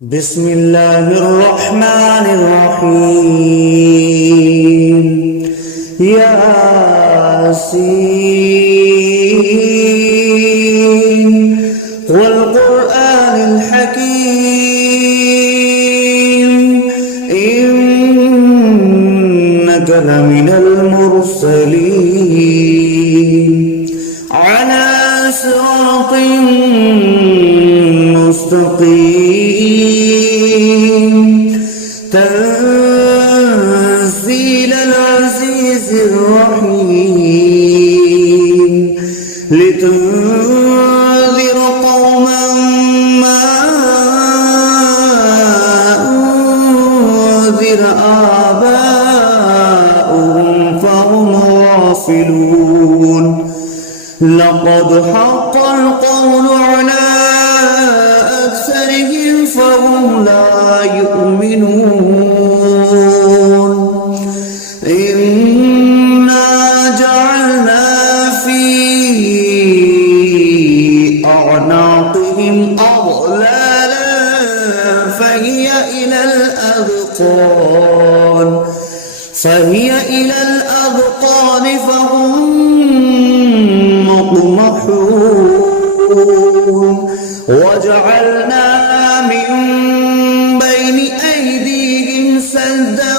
بسم الله الرحمن الرحيم. ياسين والقرآن الحكيم إنك لمن المرسلين على صراط مستقيم تنزيل العزيز الرحيم لتنذر قوما ما أنذر آباؤهم فهم غافلون. لقد حق القول على أكثرهم فهم لا يؤمنون. إنا جعلنا في أعناقهم أغلالا فهي إلى الأذقان فهم مقمحون. وجعلنا من بين أيديهم سدا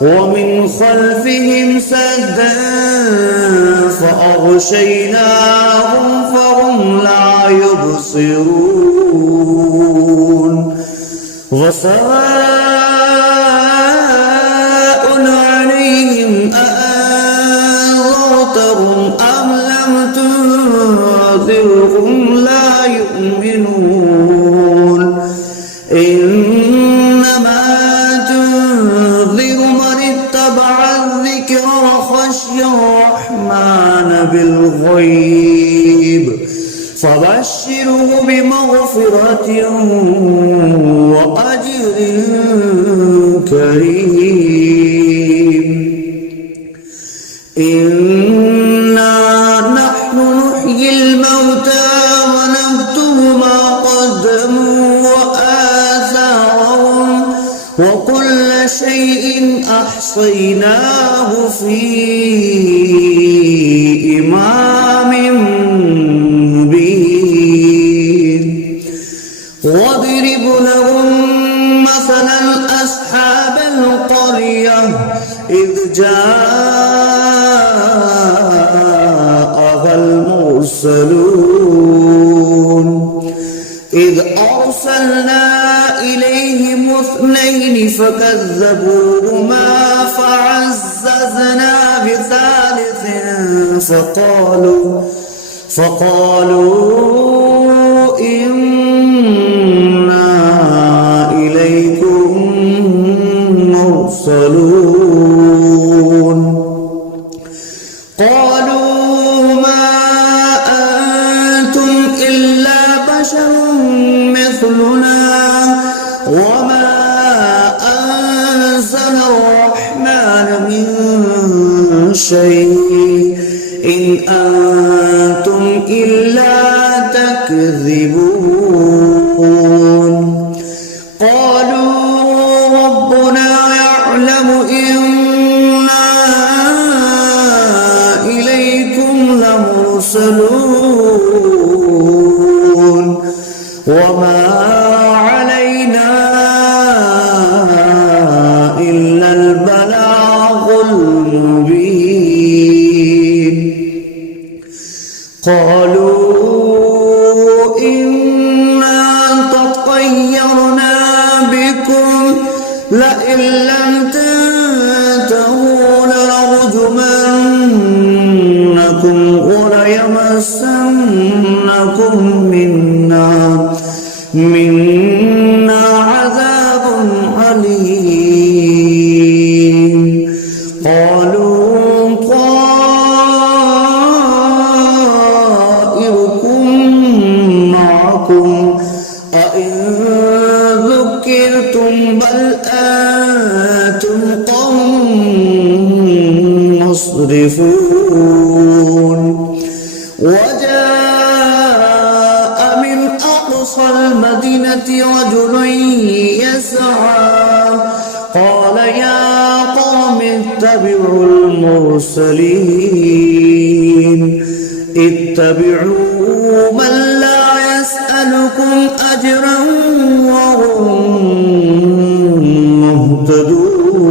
ومن خلفهم سدا فأغشيناهم فهم لا يبصرون. وسواء عليهم أأنذرتهم أم لم تنذرهم لا يؤمنون. إنما تنذر من اتبع الذكر وخشي الرحمن بالغيب فبشره بمغفرة وأجر كريم. إنا نحن نحيي الموتى ونكتب ما قدموا وآثارهم وكل شيء أحصيناه في إمام مبين. واضرب لهم مثلا أصحاب القرية إذ جاءها المرسلون إذ أرسلنا إليهم اثنين فكذبوهما فعززنا بثالث فقالوا إنا إليكم مرسلون. قالوا ما أنتم إلا بشر مثلنا وما أنزل الرحمن من شيء إن أنتم إلا تكذبون. قالوا ربنا يعلم إنا إليكم لمرسلون وما علينا إلا البلاغ المبين. قالوا إنا تطيرنا بكم لئن لم تنتهوا لنرجمنكم وليمسنكم منا عذاب أليم. قالوا طائركم معكم أئن ذكرتم بل أنتم قوم مسرفون. وجاء أقصى المدينة رجل يسعى قال يا قوم اتبعوا المرسلين اتبعوا من لا يسألكم أجرا وهم مهتدون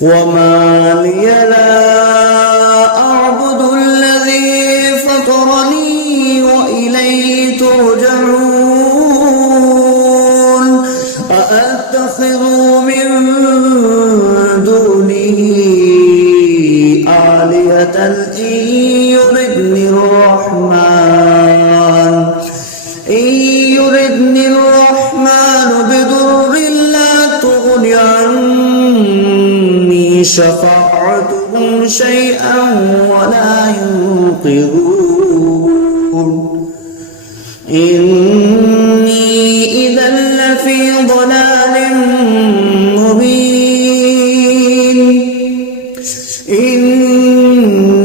وما لي لا أعبد الذي فطرني وإليه ترجعون أأتخذ من دونه آلهة إن يردني الرحمن بضر لا تغن عني شفاعتهم شيئا ولا ينقذون إني إذا لفي ضلال مبين إني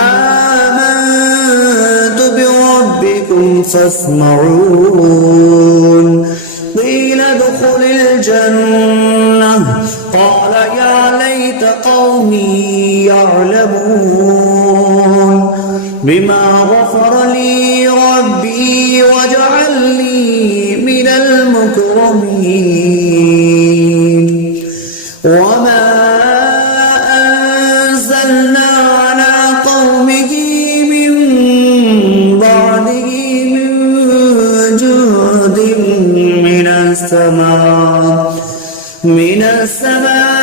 آمنت بربكم فاسمعون قيل ادخل الجنة قال يا ليت قومي يعلمون بما غفر لي ربي وجعلني من المكرمين وما أنزلنا على قومه من بعده من جود من السماء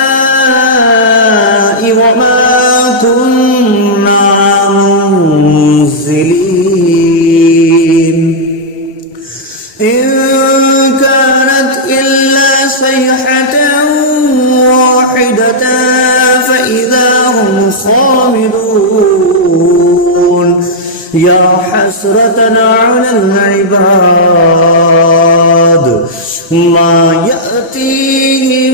وما كنا منزلين إن كانت إلا صيحة واحدة فإذا هم خامدون يا حسرة على العباد ما يأتيهم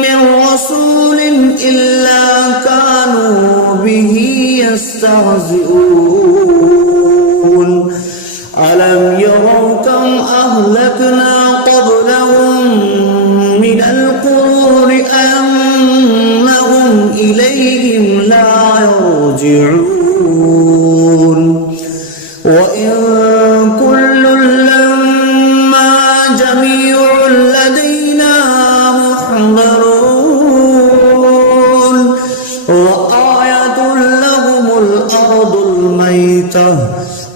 من رسول إلا كانوا به يستهزئون ألم يروا كم أهلكنا قبلهم من القرون أنهم إليهم لا يرجعون وإن كل لما جميع لدينا محضرون وآية لهم الأرض الميتة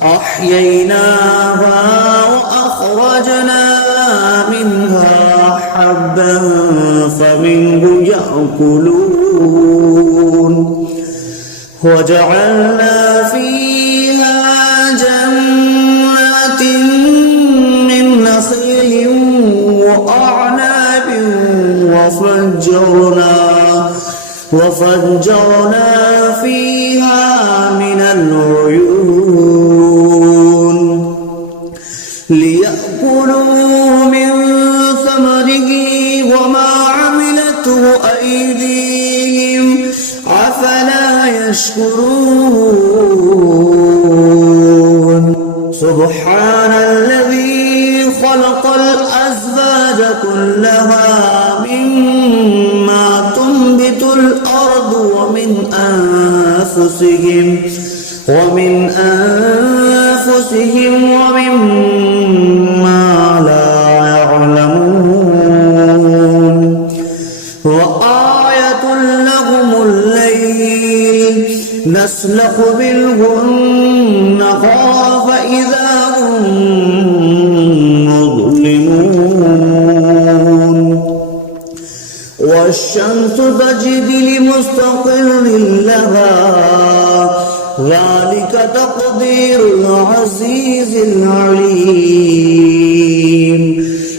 أحييناها وأخرجنا منها حبا فمنه يأكلون وجعلنا فيها جنات من نخيل وأعناب وفجرنا فيها من العيون ليأكلوا من ثمره وما عملته أيديهم أفلا يشكرون سبحان الذي خلق الأزواج كلها مما تنبت الأرض ومن أنفسهم ومما لا يعلمون وآية لهم الليل نسلخ منه النهار فإذا هم مظلمون والشمس تجري لمستقر لها ذلك تقدير العزيز العليم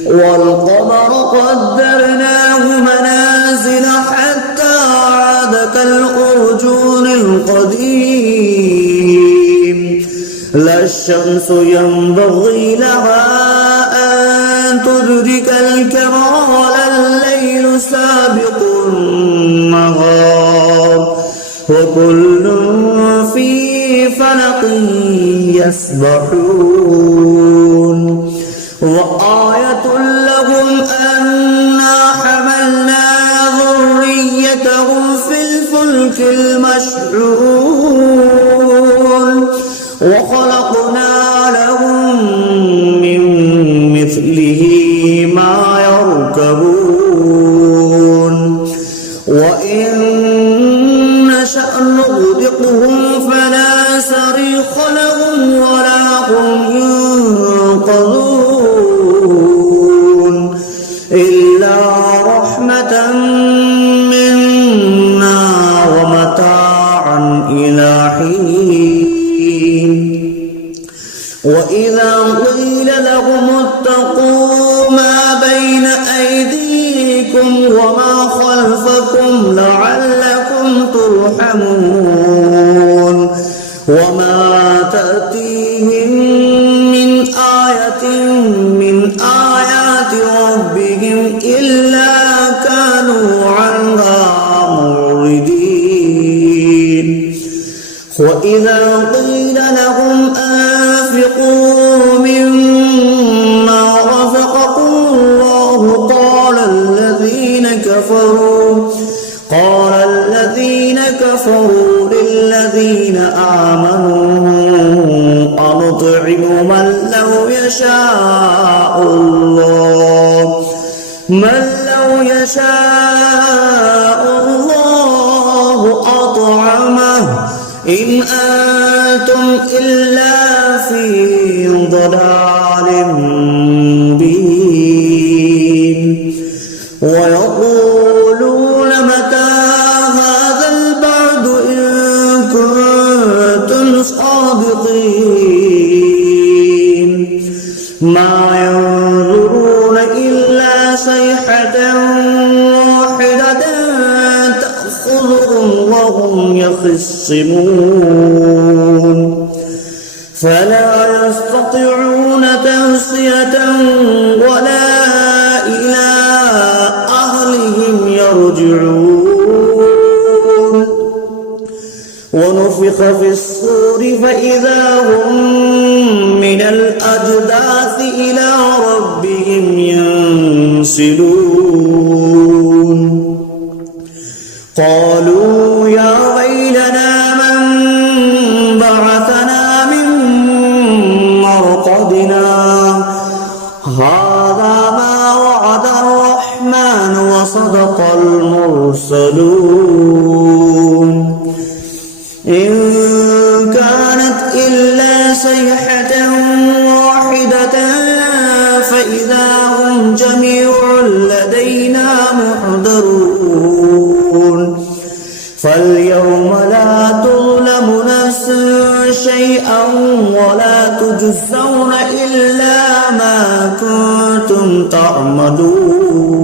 والقمر قدرناه منازل حتى عاد كالأرجون القديم لا الشمس ينبغي لها أن تدرك الكمال الليل سابق النهار وكل في فلق يسبحون وخلقنا لهم من مثله ما يركبون وإن نشأ نغرقهم فلا صريخ لهم ولا هم ينقذون إلا رحمة منا ومتاعا إلى حين وإذا قيل لهم اتقوا ما بين أيديكم وما خلفكم لعلكم ترحمون وما تأتيهم من آية من آيات ربهم إلا كانوا عنها معرضين وإذا قيل لهم أنفقوا مما رزقكم الله قال الذين كفروا للذين آمنوا أنطعم من لو يشاء الله أطعمه إن أنتم إلا في ضلال مبين ويقولون متى هذا البعد إن كنتم صادقين ما ينظرون إلا صيحة واحدة تأخذهم وهم يخصمون فلا يستطيعون توصية ولا إلى أهلهم يرجعون ونفخ في الصور فإذا هم من الأجداث إلى ربهم ينسلون قالوا يا ويلنا من بعثنا من مرقدنا هذا ما وعد الرحمن وصدق المرسلون إن كانت إلا صيحة واحدة فإذا هم جميع لدينا محضرون فاليوم لا تظلم نفس شيئا ولا تجزون إلا ما كنتم تعملون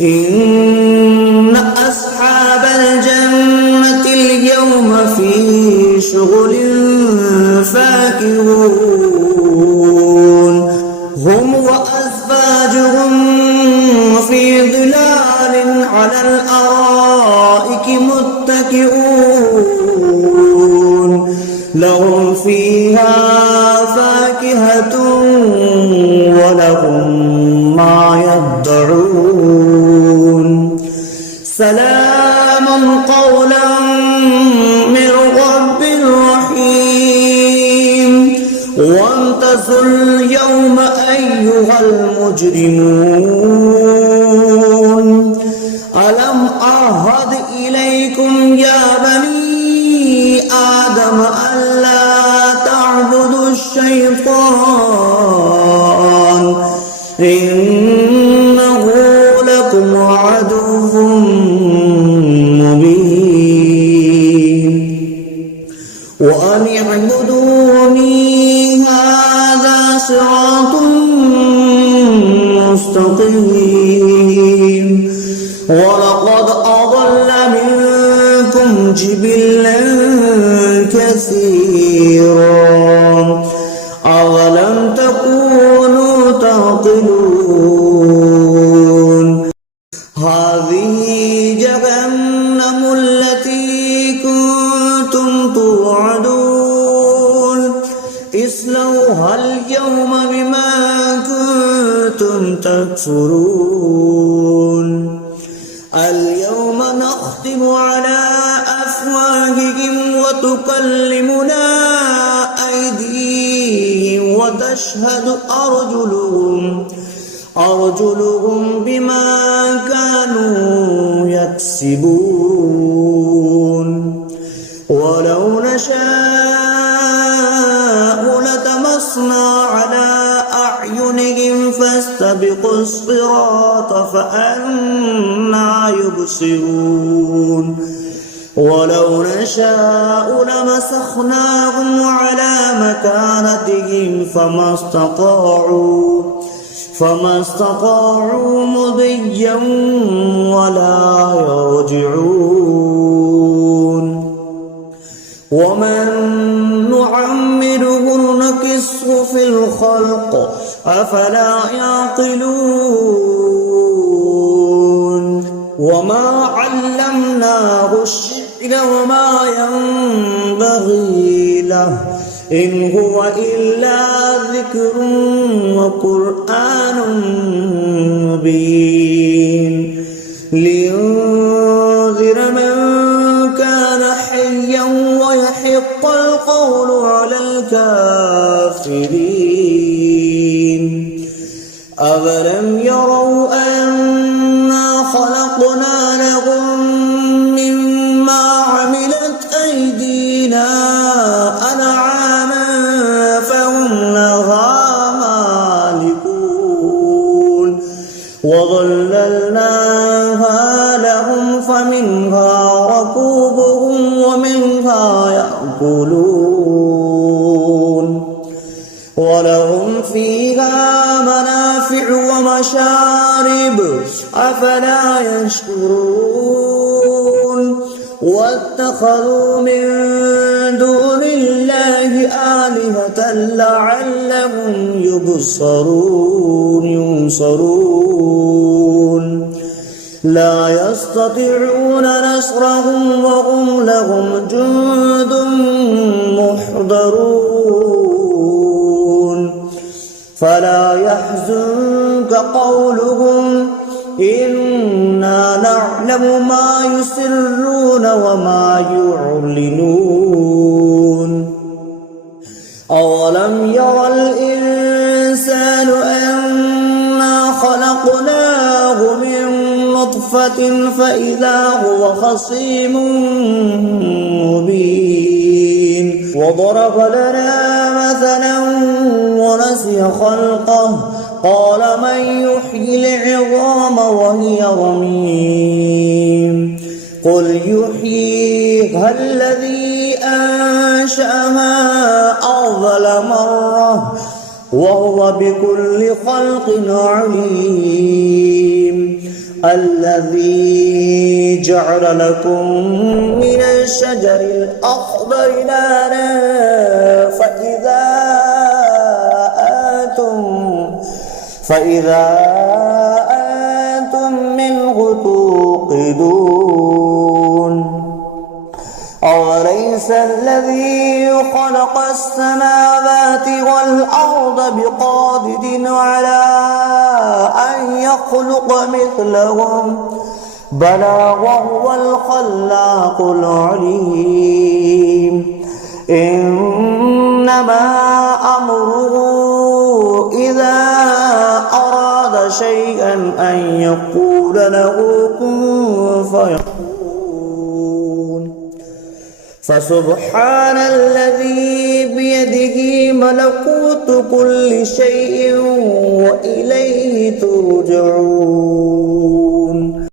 إن أصحاب الجنة اليوم في شغل فاكهون هم وأزواجهم في ظلال على الأرائك متكئون لهم فيها فاكهة ولهم ما يدعون سلام قولا من رب رحيم وامتازوا اليوم أيها المجرمون ألم أعهد إليكم يا بني آدم ألا تعبدوا الشيطان إنه لكم عدو مبين وأن اعبدوني هذا صراط مستقيم ولقد أضل منكم جبلا كثيرا أولم تكونوا تعقلون هذه جهنم التي كنتم توعدون اصلوها اليوم بما كنتم تكفرون اليوم نختم على أفواههم تكلمنا أيديهم وتشهد أرجلهم بما كانوا يكسبون ولو نشاء لطمسنا على أعينهم فاستبقوا الصراط فأنى يبصرون ولو نشاء لمسخناهم على مكانتهم فما استطاعوا مضيا ولا يرجعون ومن نعمره نكسه في الخلق أفلا يعقلون وما علمناه الشعر وما ينبغي له إن هو إلا ذكر وقرآن مبين لينذر من كان حيا ويحق القول على الكافرين أولم يروا أنا خلقنا لهم مما عملت أيدينا أنعاما فهم لها مالكون وظللناها لهم فمنها ركوبهم ومنها يأكلون ولهم فيها منافع ومشارب أفلا يشكرون واتخذوا من دون الله آلهة لعلهم ينصرون لا يستطيعون نصرهم وهم لهم جند محضرون فلا يحزنك قولهم إنا نعلم ما يسرون وما يعلنون أولم ير الإنسان أنا خلقناه من نطفة فإذا هو خصيم مبين وضرب لنا مثلا ونسي خلقه قال من يحيي العظام وهي رميم قل يحييها الذي أنشأها أول مرة وهو بكل خلق عليم الذي جعل لكم من الشجر الأخضر نارا فإذا أنتم منه توقدون أوليس الذي خلق السماوات والأرض بقادر على أن يخلق مثلهم بلى وهو الخلاق العليم إنما أمره إذا أراد شيئا أن يقول له كن فيكون فسبحان الذي بيده ملكوت كل شيء وإليه ترجعون